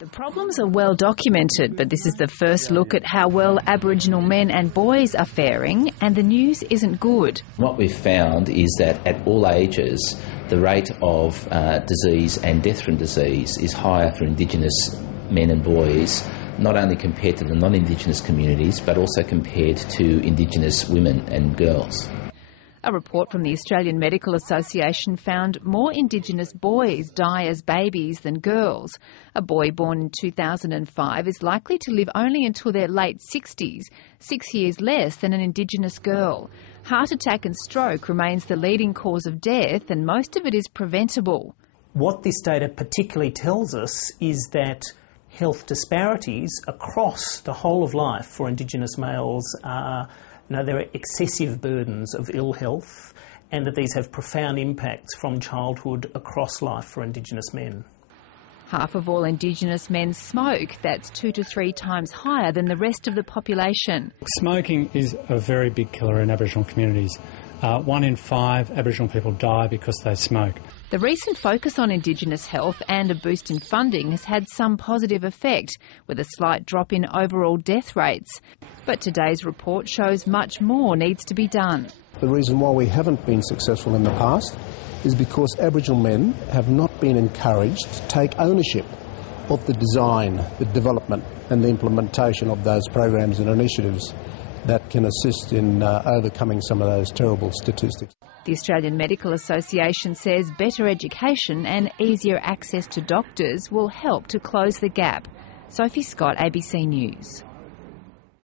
The problems are well documented, but this is the first look at how well Aboriginal men and boys are faring, and the news isn't good. What we've found is that at all ages, the rate of disease and death from disease is higher for Indigenous men and boys, not only compared to the non-Indigenous communities, but also compared to Indigenous women and girls. A report from the Australian Medical Association found more Indigenous boys die as babies than girls. A boy born in 2005 is likely to live only until their late 60s, 6 years less than an Indigenous girl. Heart attack and stroke remains the leading cause of death, and most of it is preventable. What this data particularly tells us is that health disparities across the whole of life for Indigenous males are there are excessive burdens of ill health, and that these have profound impacts from childhood across life for Indigenous men. Half of all Indigenous men smoke. That's 2 to 3 times higher than the rest of the population. Smoking is a very big killer in Aboriginal communities. 1 in 5 Aboriginal people die because they smoke. The recent focus on Indigenous health and a boost in funding has had some positive effect, with a slight drop in overall death rates. But today's report shows much more needs to be done. The reason why we haven't been successful in the past is because Aboriginal men have not been encouraged to take ownership of the design, the development and the implementation of those programs and initiatives that can assist in overcoming some of those terrible statistics. The Australian Medical Association says better education and easier access to doctors will help to close the gap. Sophie Scott, ABC News.